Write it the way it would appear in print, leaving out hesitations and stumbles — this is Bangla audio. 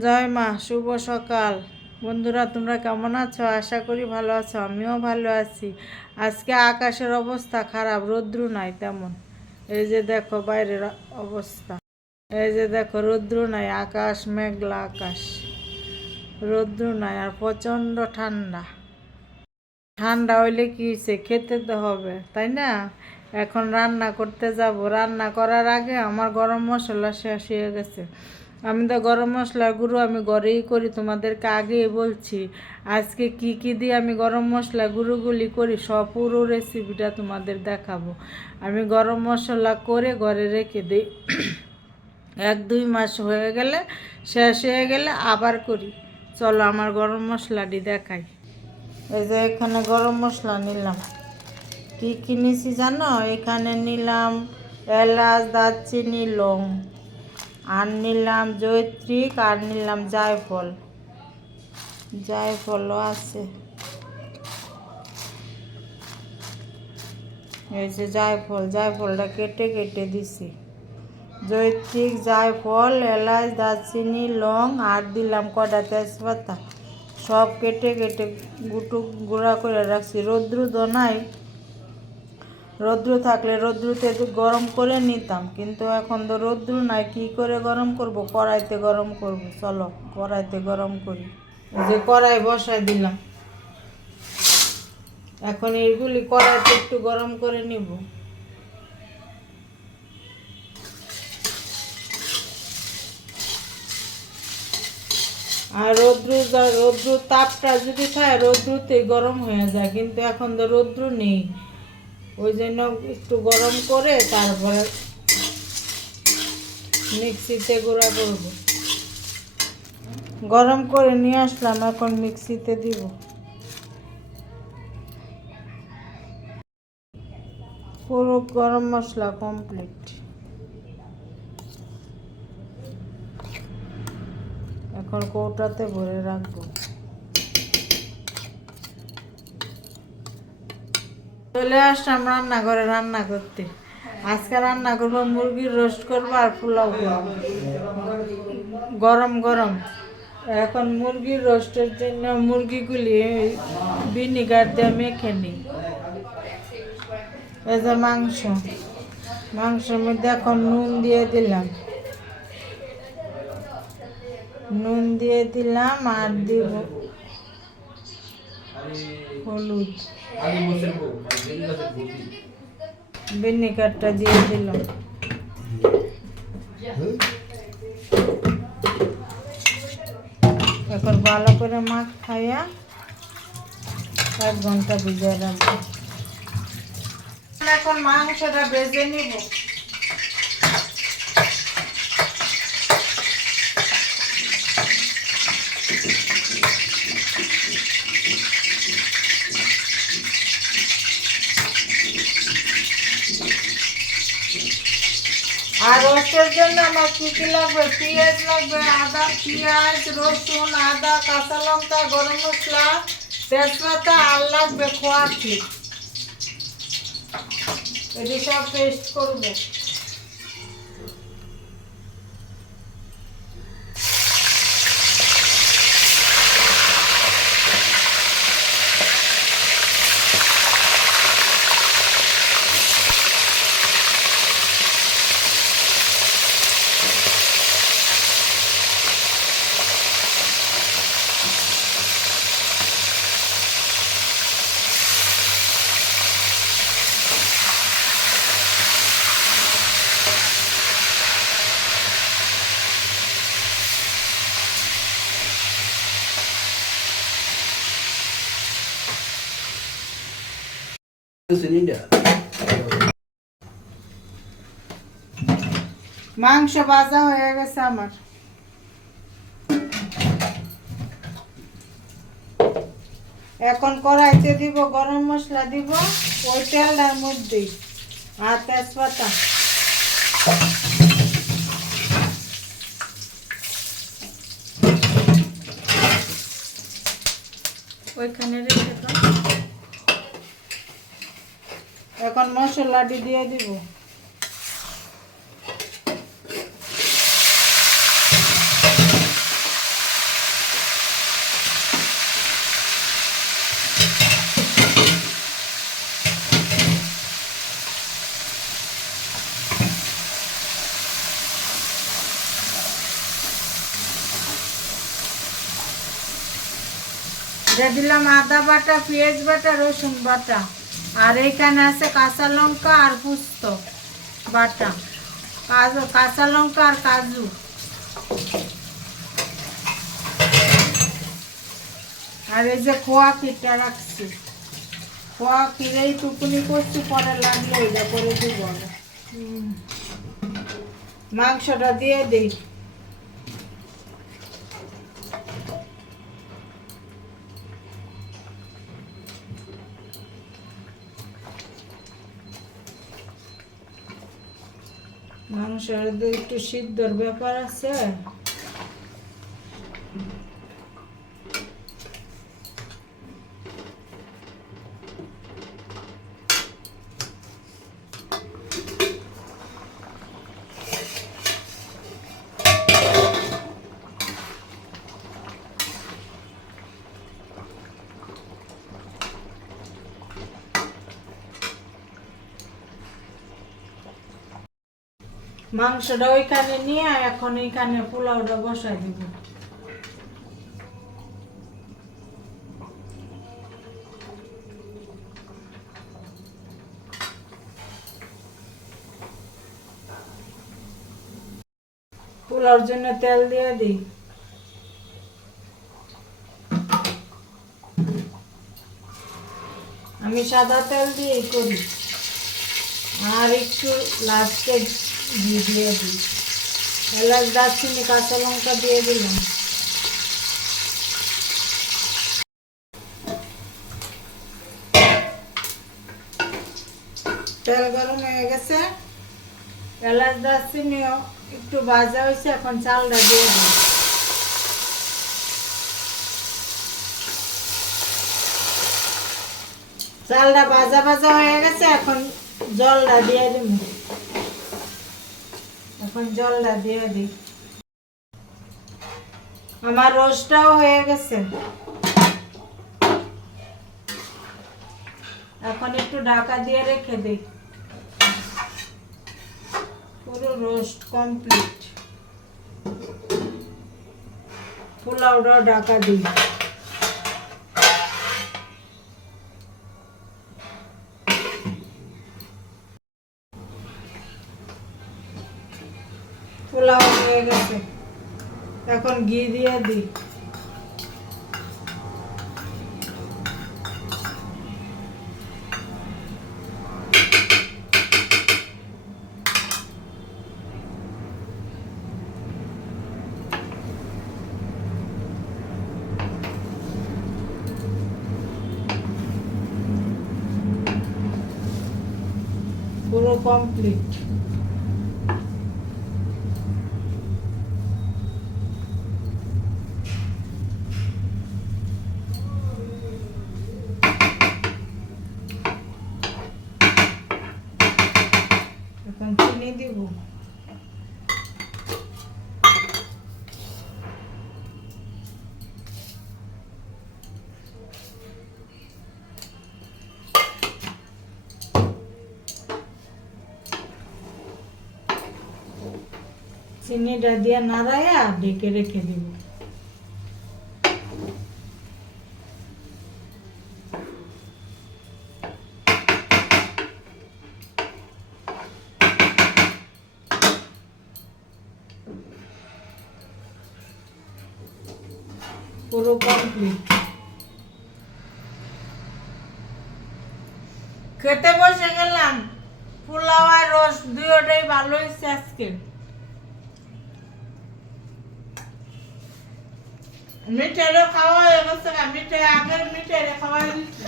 জয় মা, শুভ সকাল। বন্ধুরা, তোমরা কেমন আছো? আশা করি ভালো আছো। আমিও ভালো আছি। আজকে আকাশের অবস্থা খারাপ, রৌদ্র নাই তেমন। এই যে দেখো বাইরের অবস্থা, এই যে দেখো রৌদ্র নাই, আকাশ মেঘলা আকাশ, রৌদ্র নাই, আর প্রচণ্ড ঠান্ডা। ঠান্ডা হইলে কি হয়েছে, খেতে তো হবে তাই না? এখন রান্না করতে যাব। রান্না করার আগে আমার গরম মশলা শেষ হয়ে গেছে। আমি তো গরম মশলার গুঁড়ো আমি ঘরেই করি, তোমাদেরকে আগেই বলছি। আজকে কি কি দিয়ে আমি গরম মশলা গুঁড়োগুলি করি সব পুরো রেসিপিটা তোমাদের দেখাবো। আমি গরম মশলা করে ঘরে রেখে দিই। 1-2 মাস হয়ে গেলে, শেষ হয়ে গেলে আবার করি। চলো আমার গরম মশলাটি দেখাই। এই যে এখানে গরম মশলা নিলাম। কি কি নিছি জানো? এখানে নিলাম এলাচ, দারচিনি, লং, আর নিলাম জয়ত্রী, আর নিলাম জায়ফল। জায়ফলও আছে, এই যে জায়ফল, জায়ফলটা কেটে কেটে দিছি। জয়ত্রী, জায়ফল, এলাচ, দারচিনি, লং, আর দিলাম কটা তেজপাতা। সব কেটে কেটে গুঁড়া করে রাখছি। রৌদ্র তো নাই, রৌদ্র থাকলে রৌদ্রতে গরম করে নিতাম, কিন্তু এখন তো রৌদ্র নাই, কি করে গরম করব? কড়াইতে গরম করব। চলো কড়াইতে গরম করি। যে কড়াই বসাই দিলাম, এখন এইগুলি কড়াইতে একটু গরম করে নিব। আর রৌদ্র তাপটা যদি খায় রৌদ্রতে গরম হয়ে যায়, কিন্তু এখন তো রৌদ্র নেই, ওই জন্য একটু গরম করে তারপরে মিক্সিতে গুঁড়া করব। গরম করে নিয়ে আসলাম, এখন মিক্সিতে দিব। পুরো গরম মশলা কমপ্লিট। এখন কৌটাতে ভরে রাখবো। চলে আসলাম রান্নাঘরে রান্না করতে। আজকে রান্না করবো, মুরগির রোস্ট করবো আর পোলাও করবো গরম গরম। এখন মুরগির রোস্টের জন্য মুরগিগুলি ভিনিগার দিয়ে মেখে নিই। এই যে মাংসের মধ্যে এখন নুন দিয়ে দিলাম, আর দিব হলুদ, ভিনিগারটা দিয়ে দিলাম। এখন ভালো করে খাইয়া 1 ঘন্টা ভিজিয়ে রাখবো। এখন মাংসটা ভেজে নিব। আর রোস্টের জন্য আমার কি কি লাগবে? পেঁয়াজ লাগবে, আদা, পেঁয়াজ, রসুন, আদা, কাঁচা লঙ্কা, গরম মশলা, তেজপাতা, আর লাগবে খোয়া ক্ষীর। এটি সব পেস্ট করবো। মাংস ভাজা হয়ে গেছে আমার। এখন কড়াইতে দিব, গরম মশলা দিব ওই তেলটার মধ্যেই, আর তেজপাতা। ওইখানে রেখে দাও। এখন মশলাটি দিয়ে দিব। দিয়ে দিলাম আদা বাটা, পেঁয়াজ বাটা, রসুন বাটা, আর এইখানে আছে কাঁচা লঙ্কা আর পোস্ত বাটা, কাঁচা লঙ্কা আর কাজু। আর এই যে খোয়া খিটা রাখছি, খোয়া খিরে টুকুনি করছি, পরে লাগলে এটা করে দিব। মাংসটা দিয়ে দিই। মাংসের একটু সিদ্ধর ব্যাপার আছে। মাংসটা ওইখানে নিয়ে এখন এইখানে পোলাওটা বসাই দিব। পোলাওর জন্য তেল দিয়ে দিই। আমি সাদা তেল দিয়েই করি, আর একটু লাস্টে ঘি দিয়ে দিই। এলাচ, দারচিনি, কাঁচা লঙ্কা দিয়ে দিলাম। তেল গরম হয়ে গেছে, এলাচ দারচিনিও একটু ভাজা হয়েছে, এখন চালটা দিয়ে দিই। চালটা ভাজা ভাজা হয়ে গেছে, এখন জলটা দিয়ে দিব। এখন জলটা দিয়ে দিই। আমার রোস্টটাও হয়ে গেছে, এখন একটু ঢাকা দিয়ে রেখে দিই। পুরো রোস্ট কমপ্লিট। পোলাওটাও ঢাকা দিই। পোলাও হয়ে গেছে, এখন ঘি দিয়ে দিই। পুরো কমপ্লিট। এখন চিনি দিব। চিনিটা দিয়ে নাড়াইয়া ঢেকে রেখে দিব। পুরো কমপ্লিট। খেতে বসে গেলাম। পোলাও আর রোস্ট দুটোই ভালো হয়েছে আজকে। মিঠাইও খাওয়া হয়ে গেছে, মিঠাই আগের মিঠাই খাওয়া হয়েছে।